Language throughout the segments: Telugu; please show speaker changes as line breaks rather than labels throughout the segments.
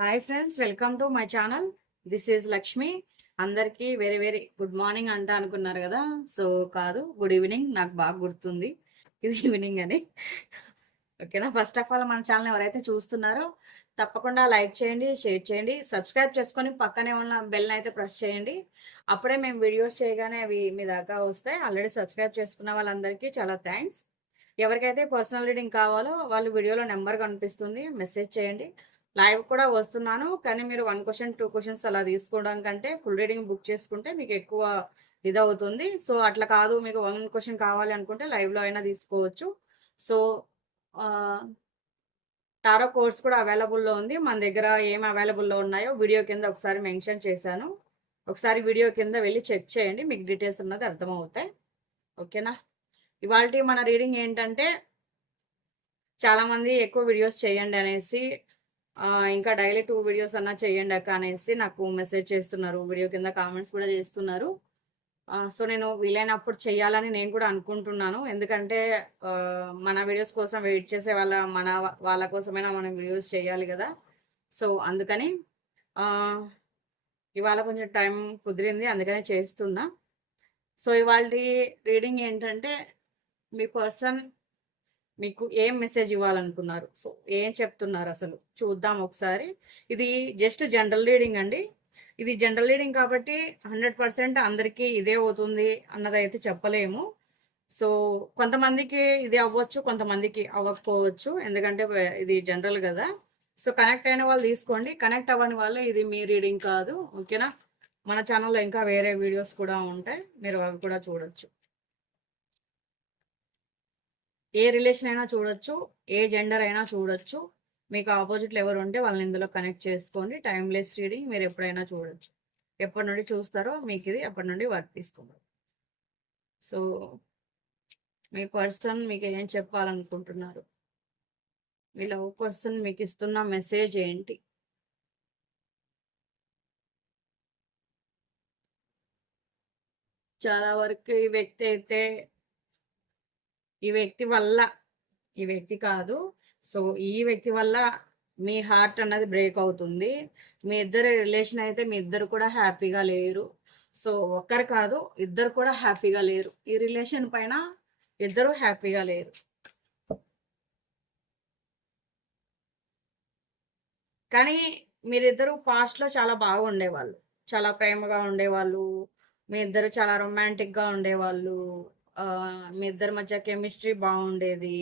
Hi friends welcome to my channel this is Lakshmi అందరికీ వెరీ వెరీ గుడ్ మార్నింగ్ అంట అనుకున్నారు కదా? సో కాదు గుడ్ ఈవినింగ్ నాకు బాగా గుర్తుంది. ఇది ఈవినింగ్ అని. ఓకేనా ఫస్ట్ ఆఫ్ ఆల్ మన ఛానల్ ఎవరైతే చూస్తున్నారో తప్పకుండా లైక్ చేయండి షేర్ చేయండి సబ్స్క్రైబ్ చేసుకొని పక్కనే ఉన్న బెల్ అయితే ప్రెస్ చేయండి. అప్పుడే మేము వీడియోస్ చేయగానే అవి మీ దాకా వస్తాయి. ఆల్రెడీ సబ్స్క్రైబ్ చేసుకున్న వాళ్ళందరికీ చాలా థ్యాంక్స్ ఎవరికైతే పర్సనల్ రీడింగ్ కావాలో వాళ్ళు వీడియోలో నెంబర్ కనిపిస్తుంది మెసేజ్ చేయండి. లైవ్ కూడా వస్తున్నాను. కానీ మీరు వన్ క్వశ్చన్ టూ క్వశ్చన్స్ అలా తీసుకోవడం కంటే ఫుల్ రీడింగ్ బుక్ చేసుకుంటే మీకు ఎక్కువ ఇది అవుతుంది సో అట్లా కాదు మీకు వన్ క్వశ్చన్ కావాలి అనుకుంటే లైవ్లో అయినా తీసుకోవచ్చు. సో టారో కోర్స్ కూడా అవైలబుల్లో ఉంది. మన దగ్గర ఏం అవైలబుల్లో ఉన్నాయో వీడియో కింద ఒకసారి మెన్షన్ చేశాను. ఒకసారి వీడియో కింద వెళ్ళి చెక్ చేయండి మీకు డీటెయిల్స్ ఉన్నది అర్థమవుతాయి. ఓకేనా? ఇవాళ మన రీడింగ్ ఏంటంటే చాలామంది ఎక్కువ వీడియోస్ చేయండి అనేసి ఇంకా డైలీ టూ వీడియోస్ అన్నా చేయండి అక్క అనేసి నాకు మెసేజ్ చేస్తున్నారు. వీడియో కింద కామెంట్స్ కూడా చేస్తున్నారు. సో నేను వీలైనప్పుడు చేయాలని నేను కూడా అనుకుంటున్నాను. ఎందుకంటే మన వీడియోస్ కోసం వెయిట్ చేసే వాళ్ళ మన వాళ్ళ కోసమైనా మనం వీడియోస్ చేయాలి కదా. సో అందుకని ఇవాళ కొంచెం టైం కుదిరింది అందుకనే చేస్తున్నా. సో ఇవాళ రీడింగ్ ఏంటంటే మీ పర్సన్ మీకు ఏం మెసేజ్ ఇవ్వాలనుకున్నారు? సో ఏం చెప్తున్నారు అసలు? చూద్దాం ఒకసారి. ఇది జస్ట్ జనరల్ రీడింగ్ అండి. ఇది జనరల్ రీడింగ్ కాబట్టి హండ్రెడ్ పర్సెంట్ అందరికీ ఇదే అవుతుంది అన్నదైతే చెప్పలేము. సో కొంతమందికి ఇది అవ్వచ్చు కొంతమందికి అవ్వకపోవచ్చు. ఎందుకంటే ఇది జనరల్ కదా. సో కనెక్ట్ అయిన వాళ్ళు తీసుకోండి. కనెక్ట్ అవ్వని వాళ్ళు ఇది మీ రీడింగ్ కాదు. ఓకేనా? మన ఛానల్లో ఇంకా వేరే వీడియోస్ కూడా ఉంటాయి. మీరు అవి కూడా చూడొచ్చు. ఏ రిలేషన్ అయినా చూడొచ్చు ఏ జెండర్ అయినా చూడొచ్చు. మీకు ఆపోజిట్లో ఎవరు ఉంటే వాళ్ళని ఇందులో కనెక్ట్ చేసుకోండి. టైమ్లెస్ రీడింగ్ మీరు ఎప్పుడైనా చూడొచ్చు. ఎప్పటి నుండి చూస్తారో మీకు ఇది అప్పటి నుండి వర్తిస్తుంది సో మీ పర్సన్ మీకు ఏం చెప్పాలనుకుంటున్నారు? మీ లవ్ పర్సన్ మీకు ఇస్తున్న మెసేజ్ ఏంటి? చాలా వరకు ఈ వ్యక్తి అయితే ఈ వ్యక్తి వల్ల ఈ వ్యక్తి కాదు. సో ఈ వ్యక్తి వల్ల మీ హార్ట్ అన్నది బ్రేక్ అవుతుంది. మీ ఇద్దరి రిలేషన్ అయితే మీ ఇద్దరు కూడా హ్యాపీగా లేరు. సో ఒక్కరు కాదు ఇద్దరు కూడా హ్యాపీగా లేరు. ఈ రిలేషన్ పైన ఇద్దరు హ్యాపీగా లేరు. కానీ మీరిద్దరు పాస్ట్లో చాలా బాగా ఉండేవాళ్ళు. చాలా ప్రేమగా ఉండేవాళ్ళు. మీ ఇద్దరు చాలా రొమాంటిక్గా ఉండేవాళ్ళు. మీ ఇద్దరి మధ్య కెమిస్ట్రీ బాగుండేది.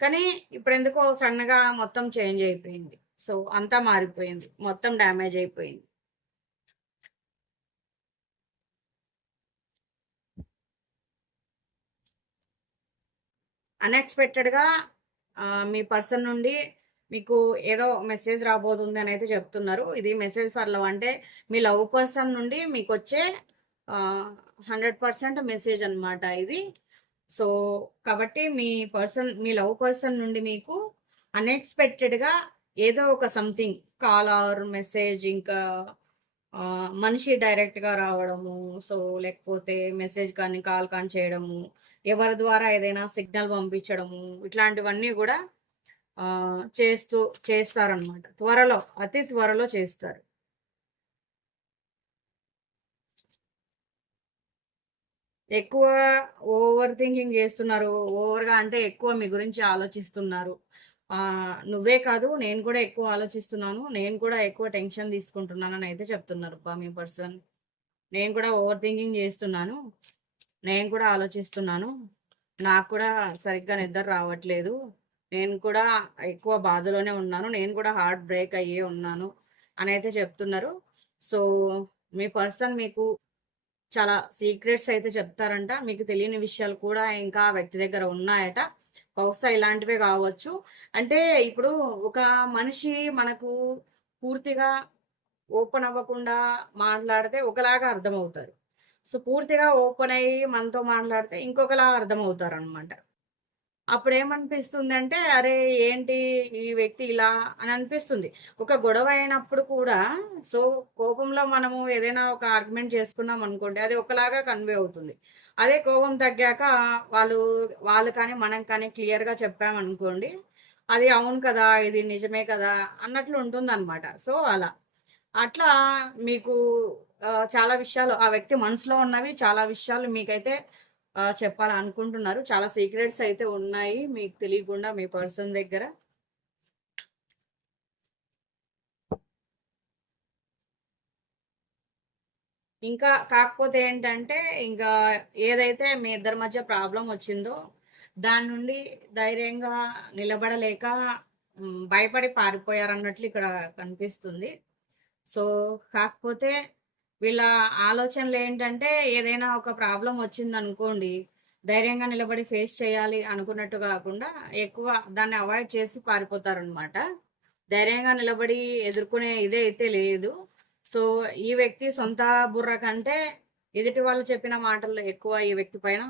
కానీ ఇప్పుడు ఎందుకో సన్నగా మొత్తం చేంజ్ అయిపోయింది. సో అంతా మారిపోయింది. మొత్తం డ్యామేజ్ అయిపోయింది. అన్ఎక్స్పెక్టెడ్గా మీ పర్సన్ నుండి మీకు ఏదో మెసేజ్ రాబోతుంది అని అయితే చెప్తున్నారు. ఇది మెసేజ్ ఫర్ లవ్ అంటే మీ లవ్ పర్సన్ నుండి మీకు వచ్చే హండ్రెడ్ పర్సెంట్ మెసేజ్ అనమాట ఇది. సో కాబట్టి మీ పర్సన్ మీ లవ్ పర్సన్ నుండి మీకు అన్ఎక్స్పెక్టెడ్గా ఏదో ఒక సంథింగ్ కాల్ ఆర్ మెసేజ్ ఇంకా మనిషి డైరెక్ట్గా రావడము సో లేకపోతే మెసేజ్ కానీ కాల్ కానీ చేయడము ఎవరి ద్వారా ఏదైనా సిగ్నల్ పంపించడము ఇట్లాంటివన్నీ కూడా చేస్తూ చేస్తారనమాట త్వరలో అతి త్వరలో చేస్తారు. ఎక్కువ ఓవర్ థింకింగ్ చేస్తున్నారు. ఓవర్గా అంటే ఎక్కువ మీ గురించి ఆలోచిస్తున్నారు. నువ్వే కాదు నేను కూడా ఎక్కువ ఆలోచిస్తున్నాను. నేను కూడా ఎక్కువ టెన్షన్ తీసుకుంటున్నాను అని అయితే చెప్తున్నారు. బా మీ పర్సన్. నేను కూడా ఓవర్ థింకింగ్ చేస్తున్నాను. నేను కూడా ఆలోచిస్తున్నాను. నాకు కూడా సరిగ్గా నిద్ర రావట్లేదు. నేను కూడా ఎక్కువ బాధలోనే ఉన్నాను. నేను కూడా హార్ట్ బ్రేక్ అయ్యే ఉన్నాను అని అయితే చెప్తున్నారు. సో మీ పర్సన్ మీకు చాలా సీక్రెట్స్ అయితే చెప్తారంట. మీకు తెలియని విషయాలు కూడా ఇంకా వ్యక్తి దగ్గర ఉన్నాయట. బహుశా ఇలాంటివే కావచ్చు. అంటే ఇప్పుడు ఒక మనిషి మనకు పూర్తిగా ఓపెన్ అవ్వకుండా మాట్లాడితే ఒకలాగా అర్థమవుతారు. సో పూర్తిగా ఓపెన్ అయ్యి మనతో మాట్లాడితే ఇంకొకలా అర్థమవుతారు అనమాట అప్పుడు ఏమనిపిస్తుంది అంటే అరే ఏంటి ఈ వ్యక్తి ఇలా అని అనిపిస్తుంది. ఒక గొడవ అయినప్పుడు కూడా సో కోపంలో మనము ఏదైనా ఒక ఆర్గ్యుమెంట్ చేసుకున్నాం అనుకోండి అది ఒకలాగా కన్వే అవుతుంది. అదే కోపం తగ్గాక వాళ్ళు వాళ్ళు కానీ మనం కానీ క్లియర్గా చెప్పామనుకోండి అది అవును కదా ఇది నిజమే కదా అన్నట్లు ఉంటుంది అనమాట సో అలా. అట్లా మీకు చాలా విషయాలు ఆ వ్యక్తి మనసులో ఉన్నవి చాలా విషయాలు మీకైతే చెప్పాలనుకుంటున్నారు. చాలా సీక్రెట్స్ అయితే ఉన్నాయి మీకు తెలియకుండా మీ పర్సన్ దగ్గర. ఇంకా కాకపోతే ఏంటంటే ఇంకా ఏదైతే మీ ఇద్దరి మధ్య ప్రాబ్లం వచ్చిందో దాని నుండి ధైర్యంగా నిలబడలేక భయపడి పారిపోయారన్నట్లు ఇక్కడ కనిపిస్తుంది. సో కాకపోతే వీళ్ళ ఆలోచనలు ఏంటంటే ఏదైనా ఒక ప్రాబ్లం వచ్చింది అనుకోండి ధైర్యంగా నిలబడి ఫేస్ చేయాలి అనుకున్నట్టు కాకుండా ఎక్కువ దాన్ని అవాయిడ్ చేసి పారిపోతారనమాట. ధైర్యంగా నిలబడి ఎదుర్కొనే ఇదే అయితే లేదు. సో ఈ వ్యక్తి సొంత బుర్ర కంటే ఎదుటి వాళ్ళు చెప్పిన మాటలు ఎక్కువ ఈ వ్యక్తి పైన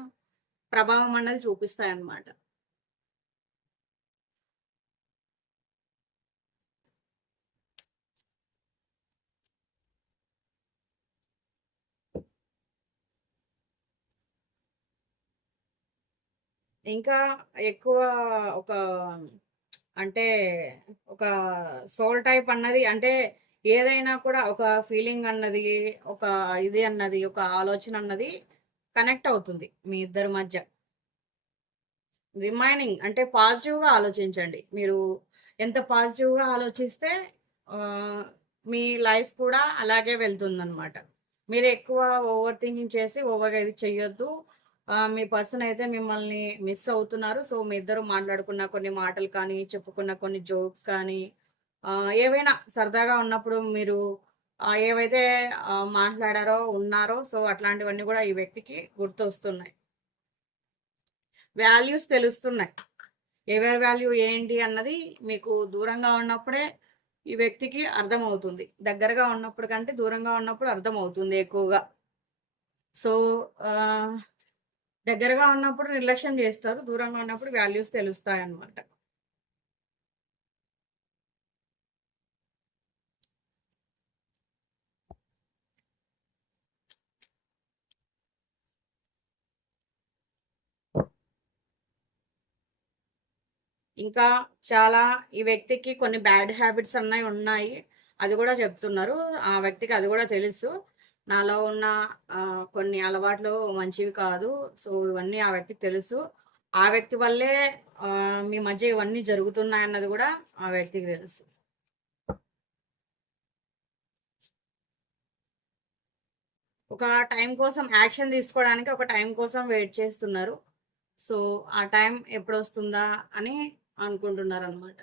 ప్రభావం అన్నది చూపిస్తాయన్నమాట. ఇంకా ఎక్కువ ఒక అంటే ఒక సోల్ టైప్ అన్నది అంటే ఏదైనా కూడా ఒక ఫీలింగ్ అన్నది ఒక ఇది అన్నది ఒక ఆలోచన అన్నది కనెక్ట్ అవుతుంది మీ ఇద్దరి మధ్య. రిమైనింగ్ అంటే పాజిటివ్గా ఆలోచించండి. మీరు ఎంత పాజిటివ్గా ఆలోచిస్తే మీ లైఫ్ కూడా అలాగే వెళ్తుందన్నమాట. మీరు ఎక్కువ ఓవర్ థింకింగ్ చేసి ఓవర్గా ఇది చెయ్యొద్దు. మీ పర్సన్ అయితే మిమ్మల్ని మిస్ అవుతున్నారు. సో మీ ఇద్దరు మాట్లాడుకున్న కొన్ని మాటలు కానీ చెప్పుకున్న కొన్ని జోక్స్ కానీ ఏవైనా సరదాగా ఉన్నప్పుడు మీరు ఏవైతే మాట్లాడారో ఉన్నారో సో అట్లాంటివన్నీ కూడా ఈ వ్యక్తికి గుర్తొస్తున్నాయి. వాల్యూస్ తెలుస్తున్నాయి. ఎవరి వాల్యూ ఏంటి అన్నది మీకు దూరంగా ఉన్నప్పుడే ఈ వ్యక్తికి అర్థమవుతుంది. దగ్గరగా ఉన్నప్పుడు కంటే దూరంగా ఉన్నప్పుడు అర్థమవుతుంది ఎక్కువగా. సో దగ్గరగా ఉన్నప్పుడు నిర్లక్ష్యం చేస్తారు దూరంగా ఉన్నప్పుడు వాల్యూస్ తెలుస్తాయి అన్నమాట ఇంకా చాలా ఈ వ్యక్తికి కొన్ని బ్యాడ్ హ్యాబిట్స్ అన్నవి ఉన్నాయి అది కూడా చెప్తున్నారు. ఆ వ్యక్తికి అది కూడా తెలుసు. నాలో ఉన్న కొన్ని అలవాట్లు మంచివి కాదు. సో ఇవన్నీ ఆ వ్యక్తికి తెలుసు. ఆ వ్యక్తి వల్లే మీ మధ్య ఇవన్నీ జరుగుతున్నాయి అన్నది కూడా ఆ వ్యక్తికి తెలుసు. ఒక టైం కోసం యాక్షన్ తీసుకోవడానికి ఒక టైం కోసం వెయిట్ చేస్తున్నారు. సో ఆ టైం ఎప్పుడు వస్తుందా అని అనుకుంటున్నారు అనమాట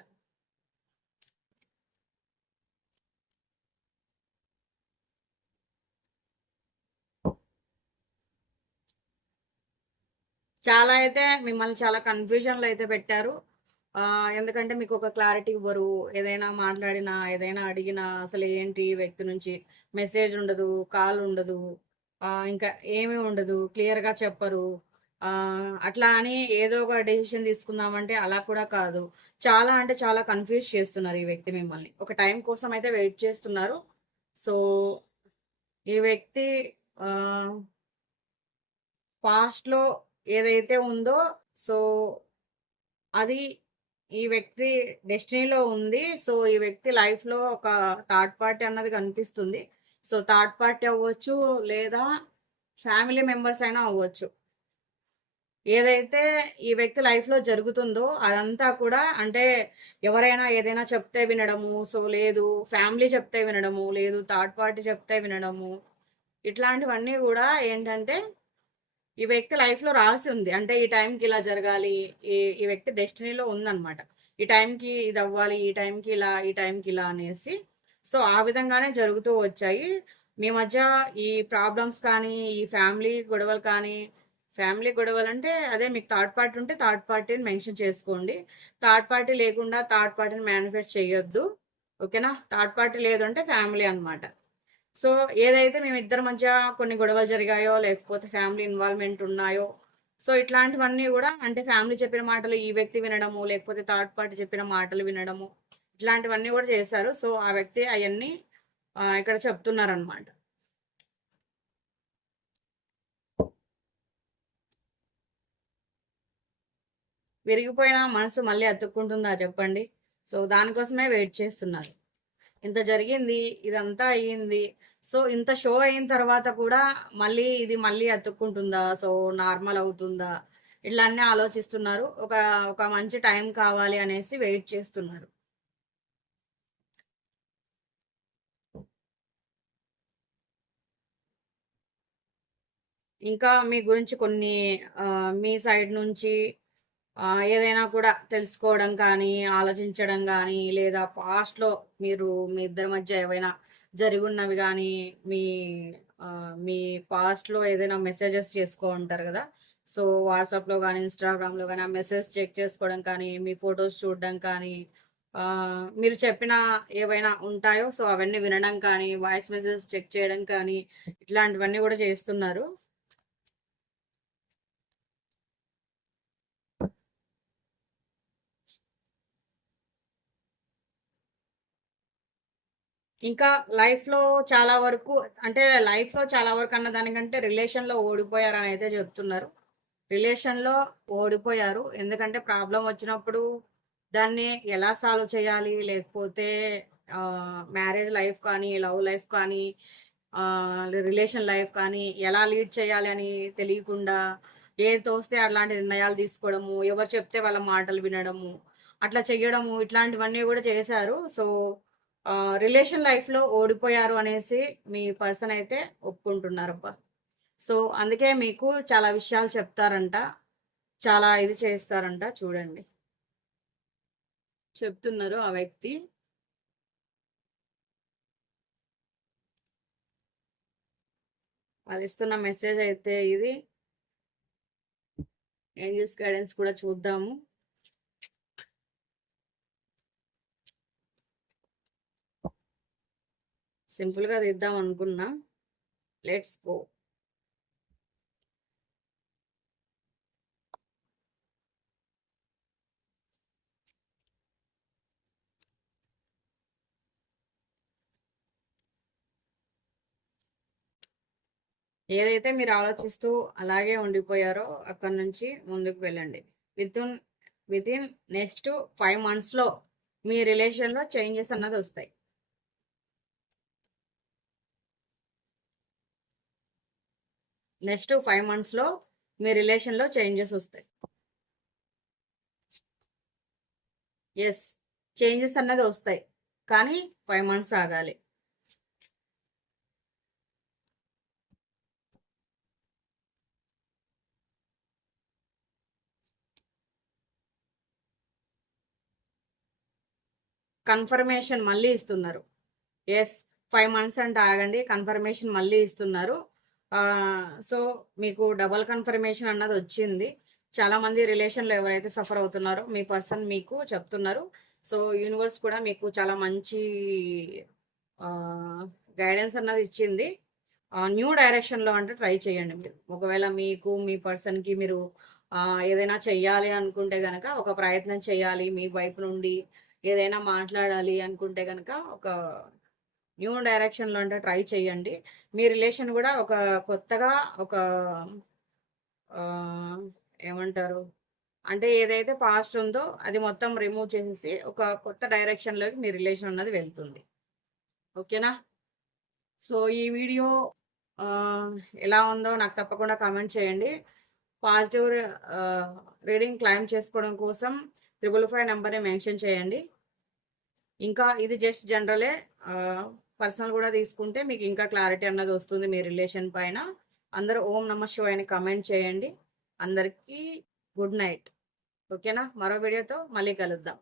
చాలా అయితే మిమ్మల్ని చాలా కన్ఫ్యూజన్లో అయితే పెట్టారు. ఎందుకంటే మీకు ఒక క్లారిటీ ఇవ్వరు. ఏదైనా మాట్లాడినా ఏదైనా అడిగినా అసలు ఏంటి ఈ వ్యక్తి నుంచి? మెసేజ్ ఉండదు కాల్ ఉండదు. ఇంకా ఏమీ ఉండదు. క్లియర్గా చెప్పరు. అట్లా అని ఏదో ఒక డెసిషన్ తీసుకుందామంటే అలా కూడా కాదు. చాలా అంటే చాలా కన్ఫ్యూజ్ చేస్తున్నారు ఈ వ్యక్తి మిమ్మల్ని. ఒక టైం కోసం అయితే వెయిట్ చేస్తున్నారు. సో ఈ వ్యక్తి పాస్ట్లో ఏదైతే ఉందో సో అది ఈ వ్యక్తి డెస్టినీలో ఉంది. సో ఈ వ్యక్తి లైఫ్లో ఒక థర్డ్ పార్టీ అన్నది కనిపిస్తుంది. సో థర్డ్ పార్టీ అవ్వచ్చు లేదా ఫ్యామిలీ మెంబర్స్ అయినా అవ్వచ్చు. ఏదైతే ఈ వ్యక్తి లైఫ్లో జరుగుతుందో అదంతా కూడా అంటే ఎవరైనా ఏదైనా చెప్తే వినడము సో లేదు ఫ్యామిలీ చెప్తే వినడము లేదు థర్డ్ పార్టీ చెప్తే వినడము ఇట్లాంటివన్నీ కూడా ఏంటంటే ఈ వ్యక్తి లైఫ్లో రాసి ఉంది. అంటే ఈ టైంకి ఇలా జరగాలి. ఈ ఈ వ్యక్తి డెస్టినీలో ఉందన్నమాట. ఈ టైంకి ఇది అవ్వాలి ఈ టైంకి ఇలా ఈ టైంకి ఇలా అనేసి. సో ఆ విధంగానే జరుగుతూ వచ్చాయి. మీ మధ్య ఈ ప్రాబ్లమ్స్ కానీ ఈ ఫ్యామిలీ గొడవలు కానీ ఫ్యామిలీ గొడవలు అంటే అదే మీకు థర్డ్ పార్టీ ఉంటే థర్డ్ పార్టీని మెన్షన్ చేసుకోండి. థర్డ్ పార్టీ లేకుండా థర్డ్ పార్టీని మేనిఫెస్ట్ చేయొద్దు. ఓకేనా? థర్డ్ పార్టీ లేదంటే ఫ్యామిలీ అన్నమాట. సో ఏదైతే మేము ఇద్దరు మధ్య కొన్ని గొడవలు జరిగాయో లేకపోతే ఫ్యామిలీ ఇన్వాల్వ్మెంట్ ఉన్నాయో సో ఇట్లాంటివన్నీ కూడా అంటే ఫ్యామిలీ చెప్పిన మాటలు ఈ వ్యక్తి వినడము లేకపోతే థర్డ్ పార్టీ చెప్పిన మాటలు వినడము ఇట్లాంటివన్నీ కూడా చేశారు. సో ఆ వ్యక్తి అవన్నీ ఇక్కడ చెప్తున్నారనమాట విరిగిపోయిన మనసు మళ్ళీ అతుక్కుంటుందా చెప్పండి? సో దానికోసమే వెయిట్ చేస్తున్నారు. ఇంత జరిగింది ఇదంతా అయ్యింది. సో ఇంత షో అయిన తర్వాత కూడా మళ్ళీ ఇది మళ్ళీ అతుక్కుంటుందా? సో నార్మల్ అవుతుందా? ఇట్లా అన్నీ ఆలోచిస్తున్నారు. ఒక ఒక మంచి టైం కావాలి అనేసి వెయిట్ చేస్తున్నారు. ఇంకా మీ గురించి కొన్ని మీ సైడ్ నుంచి ఏదైనా కూడా తెలుసుకోవడం కానీ ఆలోచించడం కానీ లేదా పాస్ట్లో మీరు మీ ఇద్దరి మధ్య ఏవైనా జరిగున్నవి కానీ మీ మీ పాస్ట్లో ఏదైనా మెసేజెస్ చేసుకో ఉంటారు కదా. సో వాట్సాప్లో కానీ ఇన్స్టాగ్రామ్లో కానీ ఆ మెసేజ్ చెక్ చేసుకోవడం కానీ మీ ఫొటోస్ చూడడం కానీ మీరు చెప్పిన ఏవైనా ఉంటాయో సో అవన్నీ వినడం కానీ వాయిస్ మెసేజ్ చెక్ చేయడం కానీ ఇట్లాంటివన్నీ కూడా చేస్తున్నారు. ఇంకా లైఫ్‌లో చాలా వరకు అంటే లైఫ్‌లో చాలా వరకు అన్న దానికంటే రిలేషన్‌లో ఓడిపోయారని అయితే చెప్తున్నారు. రిలేషన్‌లో ఓడిపోయారు. ఎందుకంటే ప్రాబ్లం వచ్చినప్పుడు దాన్ని ఎలా సాల్వ్ చేయాలి? లేకపోతే మ్యారేజ్ లైఫ్ కానీ, లవ్ లైఫ్ కానీ, రిలేషన్ లైఫ్ కానీ ఎలా లీడ్ చేయాలి అని తెలియకుండా ఏది తోస్తే అట్లాంటి నిర్ణయాలు తీసుకోవడము, ఎవరు చెప్తే వాళ్ళ మాటలు వినడము, అట్లా చేయడము ఇట్లాంటివన్నీ కూడా చేశారు. సో రిలేషన్ లైఫ్‌లో ఓడిపోయారు అనేసి మీ పర్సన్ అయితే ఒప్పుకుంటున్నారబ్బా. సో, అందుకే మీకు చాలా విషయాలు చెప్తారంట. చాలా ఇది చేస్తారంట చూడండి. చెప్తున్నారు ఆ వ్యక్తి. వాళ్ళు ఇస్తున్న మెసేజ్ అయితే ఇది. ఏంజల్స్ గైడెన్స్ కూడా చూద్దాము. సింపుల్‌గా తీద్దాం అనుకున్నా. Let's go. ఏదైతే మీరు ఆలోచిస్తూ అలాగే ఉండిపోయారో అక్కడి నుంచి ముందుకు వెళ్ళండి. వితిన్ వితిన్ నెక్స్ట్ ఫైవ్ మంత్స్‌లో మీ రిలేషన్‌లో చేంజెస్ అన్నది వస్తాయి. నెక్స్ట్ ఫైవ్ మంత్స్లో మీ రిలేషన్లో చేంజెస్ వస్తాయి. ఎస్ చేంజెస్ అన్నది వస్తాయి. కానీ ఫైవ్ మంత్స్ ఆగాలి. కన్ఫర్మేషన్ మళ్ళీ ఇస్తున్నారు. ఎస్ ఫైవ్ మంత్స్ అంటే ఆగండి. కన్ఫర్మేషన్ మళ్ళీ ఇస్తున్నారు. సో మీకు డబల్ కన్ఫర్మేషన్ అన్నది వచ్చింది. చాలామంది రిలేషన్లో ఎవరైతే సఫర్ అవుతున్నారో మీ పర్సన్ మీకు చెప్తున్నారు. సో యూనివర్స్ కూడా మీకు చాలా మంచి గైడెన్స్ అన్నది ఇచ్చింది. న్యూ డైరెక్షన్లో అంటే ట్రై చేయండి మీరు. ఒకవేళ మీకు మీ పర్సన్కి మీరు ఏదైనా చెయ్యాలి అనుకుంటే కనుక ఒక ప్రయత్నం చేయాలి మీ వైపు నుండి ఏదైనా మాట్లాడాలి అనుకుంటే కనుక ఒక న్యూ డైరెక్షన్లో అంటే ట్రై చేయండి మీ రిలేషన్ కూడా ఒక కొత్తగా ఒక ఏమంటారు? అంటే ఏదైతే పాస్ట్ ఉందో అది మొత్తం రిమూవ్ చేసేసి ఒక కొత్త డైరెక్షన్లోకి మీ రిలేషన్ అన్నది వెళ్తుంది. ఓకేనా? సో ఈ వీడియో ఎలా ఉందో నాకు తప్పకుండా కామెంట్ చేయండి. పాజిటివ్ రీడింగ్ క్లైమ్ చేసుకోవడం కోసం త్రిబుల్ ఫైవ్ నెంబర్ని మెన్షన్ చేయండి. ఇంకా ఇది జస్ట్ జనరలే పర్సనల్ కూడా తీసుకుంటే మీకు ఇంకా క్లారిటీ అన్నది వస్తుంది మీ రిలేషన్ పైన. అందరూ ఓం నమ శివాయని కమెంట్ చేయండి. అందరికీ గుడ్ నైట్. ఓకేనా? మరో వీడియోతో మళ్ళీ కలుద్దాం.